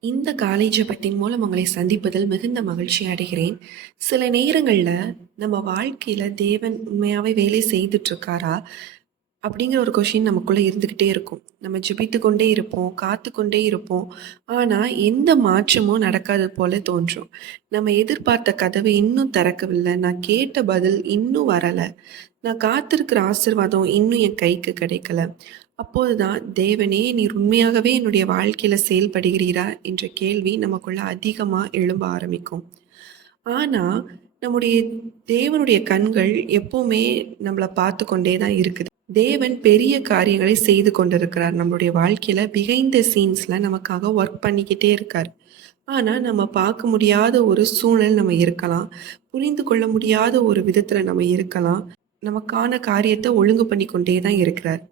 இந்த காலை ஜெபத்தின் மூலம் உங்களை சந்திப்பதில் மிகுந்த மகிழ்ச்சி அடைகிறேன். சில நேரங்கள்ல நம்ம வாழ்க்கையில தேவன் உண்மையாவே வேலை செய்துட்டு இருக்காரா? அப்படிங்கிற ஒரு கொஷின் நமக்குள்ள இருந்துகிட்டே இருக்கும். நம்ம ஜெபித்து கொண்டே இருப்போம், காத்து கொண்டே இருப்போம். ஆனா, எந்த மாற்றமும் நடக்காதது போல தோன்றும். நம்ம எதிர்பார்த்த கதவு இன்னும் திறக்கவில்ல. நான் கேட்ட பதில் இன்னும் வரல. நான் காத்திருக்கிற ஆசீர்வாதம் இன்னும் என் கைக்கு கிடைக்கல. அப்போதுதான் தேவனே நீர் உண்மையாகவே என்னுடைய வாழ்க்கையில செயல்படுகிறீரா என்ற கேள்வி நமக்குள்ள அதிகமா எழும்ப ஆரம்பிக்கும். ஆனா, நம்முடைய தேவனுடைய கண்கள் எப்பவுமே நம்மள பார்த்து கொண்டே தான் இருக்குது. தேவன் பெரிய காரியங்களை செய்து கொண்டிருக்கிறார். நம்மளுடைய வாழ்க்கையில பிஹைண்ட் த சீன்ஸ்ல நமக்காக ஒர்க் பண்ணிக்கிட்டே இருக்காரு. ஆனா, நம்ம பார்க்க முடியாத ஒரு சூழல் நம்ம இருக்கலாம். புரிந்து கொள்ள முடியாத ஒரு விதத்துல நம்ம இருக்கலாம். நமக்கான காரியத்த ஒழுங்கு பண்ணி கொண்டே தான் இருக்கிறார்.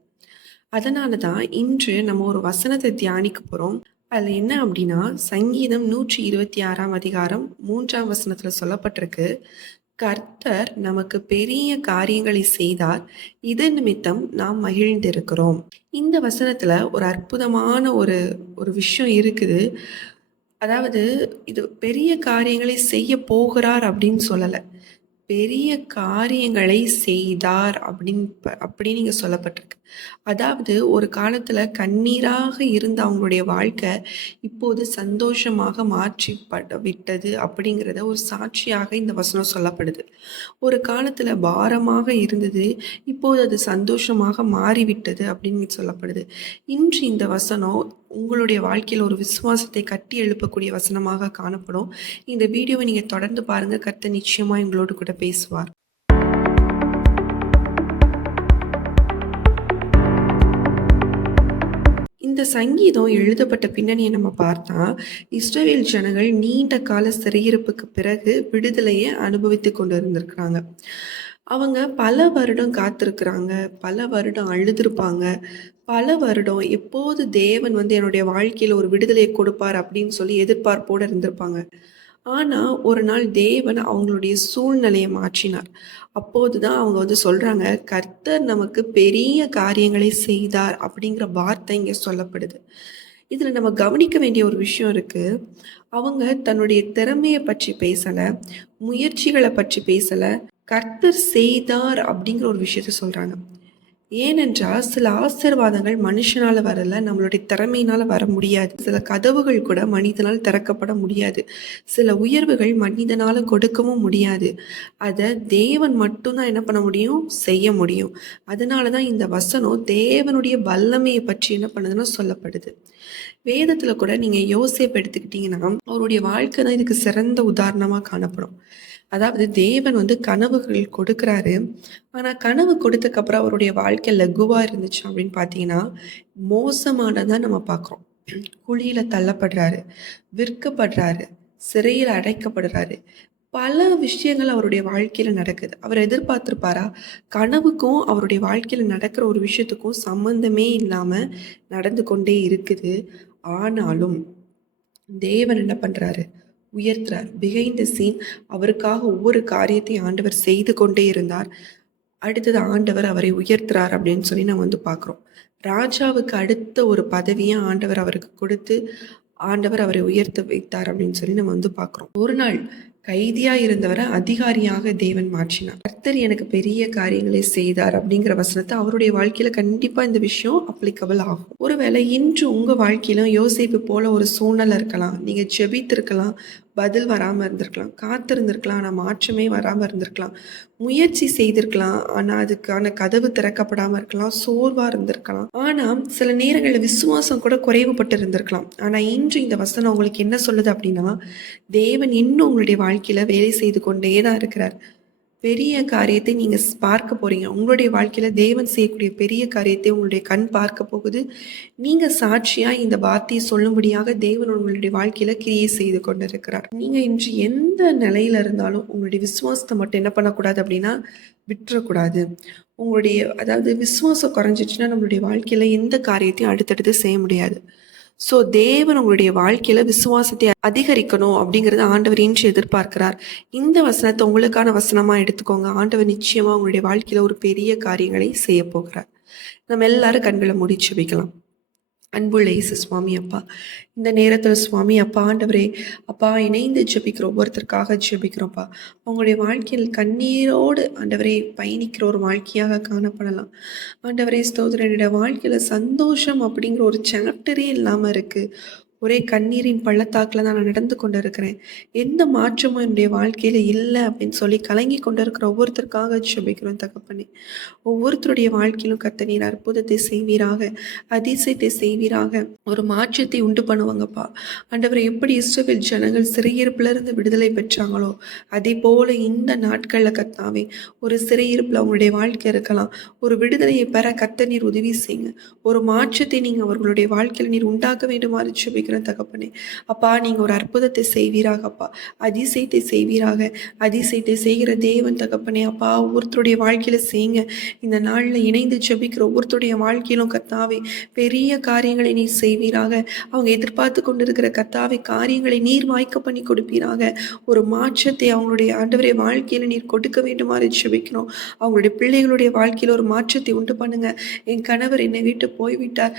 அதனால தான் இன்று நம்ம ஒரு வசனத்த தியானிக்க போறோம். அதுல என்ன அப்டின்னா, சங்கீதம் 126ஆம் அதிகாரம் 3ஆம் வசனத்துல சொல்லப்பட்டிருக்கு. கர்த்தர் நமக்கு பெரிய காரியங்களை செய்தார். இது நிமித்தம் நாம் மகிழ்ந்திருக்கிறோம். இந்த வசனத்துல ஒரு அற்புதமான ஒரு ஒரு விஷயம் இருக்குது. அதாவது இது பெரிய காரியங்களை செய்ய போகிறார் அப்படின்னு சொல்லல. பெரிய காரியங்களை செய்தார் அப்படின்னு இங்க சொல்லப்பட்டிருக்கு. அதாவது ஒரு காலத்துல கண்ணீராக இருந்த அவங்களுடைய வாழ்க்கை இப்போது சந்தோஷமாக மாற்றிப்பட விட்டது அப்படிங்கிறத ஒரு சாட்சியாக இந்த வசனம் சொல்லப்படுது. ஒரு காலத்துல பாரமாக இருந்தது, இப்போது அது சந்தோஷமாக மாறிவிட்டது அப்படின்னு சொல்லப்படுது. இன்று இந்த வசனம் உங்களுடைய வாழ்க்கையில ஒரு விசுவாசத்தை கட்டி எழுப்பக்கூடிய வசனமாக காணப்படும். இந்த வீடியோவை நீங்க தொடர்ந்து பாருங்க. கர்த்தர் நிச்சயமா உங்களோடு கூட பேசுவார். இந்த சங்கீதம் எழுதப்பட்ட பின்னணியை நம்ம பார்த்தா, இஸ்ரவேல் ஜனங்கள் நீண்ட கால சிறையிருப்புக்கு பிறகு விடுதலையை அனுபவித்துக் கொண்டு இருந்திருக்கிறாங்க. அவங்க பல வருடம் காத்திருக்கிறாங்க, பல வருடம் அழுதுருப்பாங்க, பல வருடம் எப்போது தேவன் வந்து என்னுடைய வாழ்க்கையில ஒரு விடுதலையை கொடுப்பார் அப்படின்னு சொல்லி எதிர்பார்ப்போட இருந்திருப்பாங்க. ஆனா, ஒரு நாள் தேவன் அவங்களுடைய சூழ்நிலைய மாற்றினார். அப்போதுதான் அவங்க வந்து சொல்றாங்க, "கர்த்தர் நமக்கு பெரிய காரியங்களை செய்தார்" அப்படிங்கிற வார்த்தை இங்க சொல்லப்படுது. இதுல நம்ம கவனிக்க வேண்டிய ஒரு விஷயம் இருக்கு. அவங்க தன்னுடைய திறமைய பற்றி பேசல, முயற்சிகள பற்றி பேசல. கர்த்தர் செய்தார் அப்படிங்கிற ஒரு விஷயத்த சொல்றாங்க. ஏனென்றால், சில ஆசீர்வாதங்கள் மனுஷனால வரல, நம்மளுடைய திறமையினால வர முடியாது. சில கதவுகள் கூட மனிதனால் திறக்கப்பட முடியாது. சில உயர்வுகள் மனிதனால கொடுக்கவும் முடியாது. அத தேவன் மட்டும் தான் என்ன பண்ண முடியும்? செய்ய முடியும். அதனால தான் இந்த வசனம் தேவனுடைய வல்லமைய பற்றி என்ன பண்ணுதுன்னா சொல்லப்படுது. வேதத்துல கூட நீங்க யோசேப்பு எடுத்துக்கிட்டீங்கன்னா, அவருடைய வாழ்க்கை தான் இதுக்கு சிறந்த உதாரணமா காணப்படும். அதாவது தேவன் வந்து கனவுகள் கொடுக்குறாரு. ஆனா கனவு கொடுத்ததுக்கப்புறம் அவருடைய வாழ்க்கை லகுவா இருந்துச்சு அப்படின்னு பார்த்தீங்கன்னா, மோசமானதா நம்ம பார்க்குறோம். குழியில தள்ளப்படுறாரு, விற்கப்படுறாரு, சிறையில அடைக்கப்படுறாரு. பல விஷயங்கள் அவருடைய வாழ்க்கையில நடக்குது. அவர் எதிர்பார்த்திருப்பாரா? கனவுக்கும் அவருடைய வாழ்க்கையில நடக்கிற ஒரு விஷயத்துக்கும் சம்மந்தமே இல்லாம நடந்து கொண்டே இருக்குது. ஆனாலும் தேவன் என்ன பண்றாரு? உயர்த்துறார். பிஹைண்ட் த சீன் அவருக்காக ஒவ்வொரு காரியத்தையும் ஆண்டவர் செய்து கொண்டே இருந்தார். அடுத்தது ஆண்டவர் அவரை உயர்த்துறார் அப்படின்னு சொல்லி நம்ம வந்து பார்க்குறோம். ராஜாவுக்கு அடுத்த ஒரு பதவியை ஆண்டவர் அவருக்கு கொடுத்து, ஆண்டவர் அவரை உயர்த்த வைத்தார் அப்படின்னு சொல்லி நம்ம வந்து பார்க்குறோம். ஒரு நாள் கைதியா இருந்தவரை அதிகாரியாக தேவன் மாற்றினார். கர்த்தர் எனக்கு பெரிய காரியங்களை செய்தார் அப்படிங்கிற வசனத்தை அவருடைய வாழ்க்கையில கண்டிப்பா இந்த விஷயம் அப்ளிகபிள் ஆகும். ஒருவேளை இன்று உங்க வாழ்க்கையிலும் யோசேப்பு போல ஒரு சூழ்நிலை இருக்கலாம். நீங்க ஜெபித்திருக்கலாம், பதில் வராம இருந்திருக்கலாம், காத்திருந்திருக்கலாம், ஆனா மாற்றமே வராம இருந்திருக்கலாம், முயற்சி செய்திருக்கலாம், ஆனா அதுக்கான கதவு திறக்கப்படாம இருக்கலாம், சோர்வா இருந்திருக்கலாம். ஆனா சில நேரங்கள்ல விசுவாசம் கூட குறைவுபட்டு இருந்திருக்கலாம். ஆனா இன்று இந்த வசனம் உங்களுக்கு என்ன சொல்லுது அப்படின்னா, தேவன் இன்னும் உங்களுடைய வாழ்க்கையில வேலை செய்து கொண்டே தான் இருக்கிறார். பெரிய காரியத்தை நீங்க பார்க்க போறீங்க. உங்களுடைய வாழ்க்கையில தேவன் செய்யக்கூடிய பெரிய காரியத்தை உங்களுடைய கண் பார்க்க போகுது. நீங்க சாட்சியா இந்த வார்த்தையை சொல்லும்படியாக தேவன் உங்களுடைய வாழ்க்கையில கிரியை செய்து கொண்டிருக்கிறார். நீங்க இன்று எந்த நிலையில இருந்தாலும் உங்களுடைய விசுவாசத்தை மட்டும் என்ன பண்ணக்கூடாது அப்படின்னா விட்டுறக்கூடாது. உங்களுடைய அதாவது விசுவாசம் குறைஞ்சிச்சுன்னா நம்மளுடைய வாழ்க்கையில எந்த காரியத்தையும் அடுத்தடுத்து செய்ய முடியாது. ஸோ தேவன் உங்களுடைய வாழ்க்கையில விசுவாசத்தை அதிகரிக்கணும் அப்படிங்கிறத ஆண்டவர் இன்று எதிர்பார்க்கிறார். இந்த வசனத்தை உங்களுக்கான வசனமா எடுத்துக்கோங்க. ஆண்டவர் நிச்சயமா உங்களுடைய வாழ்க்கையில ஒரு பெரிய காரியங்களை செய்ய போகிறார். நம்ம எல்லாரும் கண்களை மூடி ஜெபிக்கலாம். அன்புள்ள இயேசு சுவாமி அப்பா, இந்த நேரத்தில் சுவாமி அப்பா ஆண்டவரே, அப்பா இணைந்து ஜெபிக்கிறோம், ஒவ்வொருத்தருக்காக ஜெபிக்கிறோம்ப்பா. அவங்களுடைய வாழ்க்கையில் கண்ணீரோடு ஆண்டவரே பயணிக்கிற ஒரு வாழ்க்கையாக காணப்படலாம். ஆண்டவரே ஸ்தோத்திரம், என்னுடைய வாழ்க்கையில சந்தோஷம் அப்படிங்கிற ஒரு சாப்டரே இல்லாம இருக்கு. ஒரே கண்ணீரின் பள்ளத்தாக்குல தான் நான் நடந்து கொண்டு இருக்கிறேன். எந்த மாற்றமும் என்னுடைய வாழ்க்கையில இல்ல அப்படின்னு சொல்லி கலங்கி கொண்டு இருக்கிற ஒவ்வொருத்தருக்காக ஜெபிக்கிறோம் தகப்பனே. ஒவ்வொருத்தருடைய வாழ்க்கையிலும் கர்த்தர் நீர் அற்புதத்தை செய்வீராக, அதிசயத்தை செய்வீராக, ஒரு மாற்றத்தை உண்டு பண்ணுவாங்கப்பா. ஆண்டவரே, எப்படி இஸ்ரவேல் ஜனங்கள் சிறையிருப்புல இருந்து விடுதலை பெற்றாங்களோ அதே போல இந்த நாட்கள்ல கர்த்தாவே ஒரு சிறையிருப்புல அவங்களுடைய வாழ்க்கை இருக்கலாம். ஒரு விடுதலையை பெற கர்த்தர் நீர் உதவி செய்யுங்க. ஒரு மாற்றத்தை நீங்க அவர்களுடைய வாழ்க்கையில நீர் உண்டாக்க வேண்டுமாறு ஜெபிக்கிறேன் தகப்பனே. அப்பா, நீங்க ஒரு அற்புதத்தை செய்வீராக அப்பா, அதிசயத்தை செய்வீராக, அதிசயத்தை செய்கிற தேவன் தகப்பனே. அப்பா, ஒவ்வொருத்தருடைய வாழ்க்கையில செய்யுங்க. இந்த நாளில் இணைந்து ஜெபிக்கிற ஒவ்வொருத்தருடைய வாழ்க்கையிலும் கர்த்தாவே பெரிய காரியங்களை நீர் செய்வீராக. அவங்க எதிர்பார்த்து கொண்டிருக்கிற கர்த்தாவே காரியங்களை நீர் வாய்க்க பண்ணி கொடுப்பீராக. ஒரு மாற்றத்தை அவங்களுடைய ஆண்டவரே வாழ்க்கையில் நீர் கொடுக்க வேண்டுமாறு ஜெபிக்கிறோம். அவங்களுடைய பிள்ளைகளுடைய வாழ்க்கையில் ஒரு மாற்றத்தை உண்டு பண்ணுங்க. என் கணவர் என்னை விட்டு போய்விட்டார்,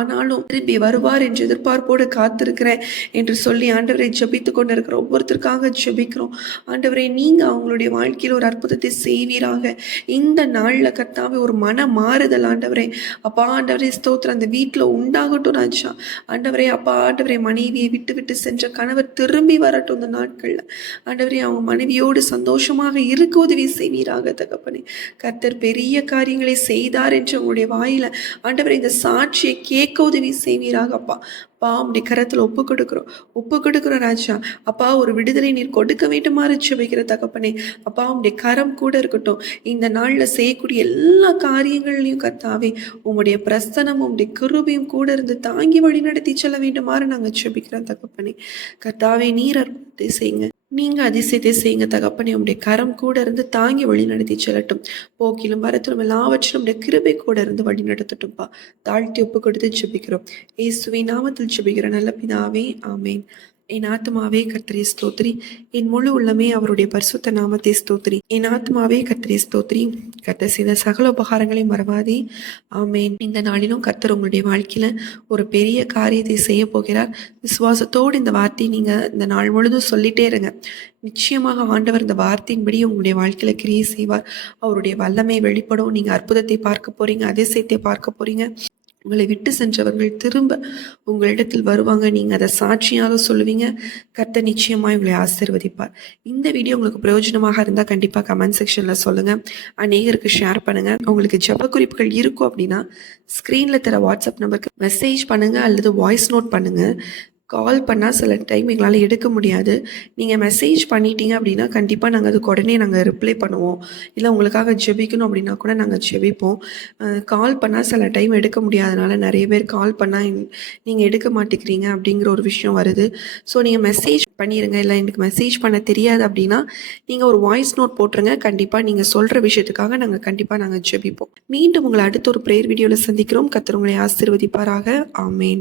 ஆனாலும் திரும்பி வருவார் என்று எதிர்பார்ப்போடு காத்திருக்கிறேன் என்று சொல்லி ஆண்டவரை ஜெபித்து கொண்டு இருக்கிற ஒவ்வொருத்தருக்காக ஜெபிக்கிறோம். ஆண்டவரே, நீங்க அவங்களுடைய வாழ்க்கையில் ஒரு அற்புதத்தை செய்வீராக. இந்த நாள்ல கர்த்தாவே ஒரு மன மாறுதல் ஆண்டவரே. அப்பா ஆண்டவரே ஸ்தோத்திரம், அந்த வீட்டில் உண்டாகட்டும் ராஜா. ஆண்டவரே அப்பா ஆண்டவரே, மனைவியை விட்டு விட்டு சென்ற கணவர் திரும்பி வரட்டும் இந்த நாட்கள்ல. ஆண்டவரே, அவங்க மனைவியோடு சந்தோஷமாக இருக்க உதவி செய்வீராக தகப்பனே. கர்த்தர் பெரிய காரியங்களை செய்தார் என்று உங்களுடைய வாயில ஆண்டவரே இந்த சாட்சியை கேட்க உதவி செய்வீராக அப்பா. அப்பா, உடைய கரத்தில் ஒப்பு கொடுக்குறோம் ராஜா. அப்பா, ஒரு விடுதலை நீர் கொடுக்க வேண்டுமாறு ஜெபிக்கிற தகப்பனே. அப்பா, உடைய கரம் கூட இருக்கட்டும். இந்த நாள்ல செய்யக்கூடிய எல்லா காரியங்கள்லையும் கர்த்தாவே உங்களுடைய பிரசனமும் உடைய கிருபையும் கூட இருந்து தாங்கி வழி நடத்தி செல்ல வேண்டுமாறு நாங்கள் ஜெபிக்கிறோம் தகப்பனே. கர்த்தாவே, நீர் அற்புதத்தை செய்யுங்க, நீங்க அதிசயத்தை செய்யுங்க தகப்பனே. உடைய கரம் கூட இருந்து தாங்கி வழி நடத்தி செல்லட்டும். போக்கிலும் வரத்திலும் எல்லாவற்றிலும் உடைய கிருபை கூட இருந்து வழி நடத்தட்டும்பா. தாழ்த்தி ஒப்பு கொடுத்து ஜெபிக்கிறோம். இயேசுவின் நாமத்தில் ஜெபிக்கிற நல்ல பிதாவே, ஆமேன். என் ஆத்மாவே கர்த்தரை ஸ்தோத்திரி, என் முழு உள்ளமே அவருடைய பரிசுத்த நாமத்தை ஸ்தோத்திரி. என் ஆத்மாவே கர்த்தரை ஸ்தோத்திரி, கர்த்தர் செய்த சகல உபகாரங்களை மறவாதே. ஆமேன். இந்த நாளிலும் கர்த்தர் உங்களுடைய வாழ்க்கையில ஒரு பெரிய காரியத்தை செய்ய போகிறார். விசுவாசத்தோடு இந்த வார்த்தையை நீங்க இந்த நாள் முழுதும் சொல்லிட்டே இருங்க. நிச்சயமாக ஆண்டவர் இந்த வார்த்தையின்படி உங்களுடைய வாழ்க்கையில கிரியை செய்வார். அவருடைய வல்லமை வெளிப்படும். நீங்க அற்புதத்தை பார்க்க போறீங்க, அதிசயத்தை பார்க்க போறீங்க. உங்களை விட்டு சென்றவர்கள் திரும்ப உங்களிடத்தில் வருவாங்க. நீங்கள் அதை சாட்சியாக சொல்லுவீங்க. கர்த்தர் நிச்சயமாக உங்களை ஆசீர்வதிப்பார். இந்த வீடியோ உங்களுக்கு பிரயோஜனமாக இருந்தால் கண்டிப்பாக கமெண்ட் செக்ஷனில் சொல்லுங்கள். அநேகருக்கு ஷேர் பண்ணுங்கள். உங்களுக்கு ஜெப குறிப்புகள் இருக்கும் அப்படின்னா ஸ்க்ரீனில் தர வாட்ஸ்அப் நம்பருக்கு மெசேஜ் பண்ணுங்கள் அல்லது வாய்ஸ் நோட் பண்ணுங்கள். கால் பண்ணால் சில டைம் எங்களால் எடுக்க முடியாது. நீங்கள் மெசேஜ் பண்ணிட்டீங்க அப்படின்னா கண்டிப்பாக நாங்கள் அதுக்கு உடனே நாங்கள் ரிப்ளை பண்ணுவோம். இல்லை உங்களுக்காக ஜெபிக்கணும் அப்படின்னா கூட நாங்கள் ஜெபிப்போம். கால் பண்ணால் சில டைம் எடுக்க முடியாதனால நிறைய பேர் கால் பண்ணால் நீங்கள் எடுக்க மாட்டேங்கிறீங்க அப்படிங்கிற ஒரு விஷயம் வருது. ஸோ நீங்கள் மெசேஜ் பண்ணிடுங்க. இல்லை எனக்கு மெசேஜ் பண்ண தெரியாது அப்படின்னா நீங்கள் ஒரு வாய்ஸ் நோட் போட்டுருங்க. கண்டிப்பாக நீங்கள் சொல்கிற விஷயத்துக்காக நாங்கள் ஜெபிப்போம். மீண்டும் உங்களை அடுத்த ஒரு ப்ரேயர் வீடியோவில் சந்திக்கிறோம். கர்த்தர் உங்களை ஆசீர்வதிப்பாராக. ஆமேன்.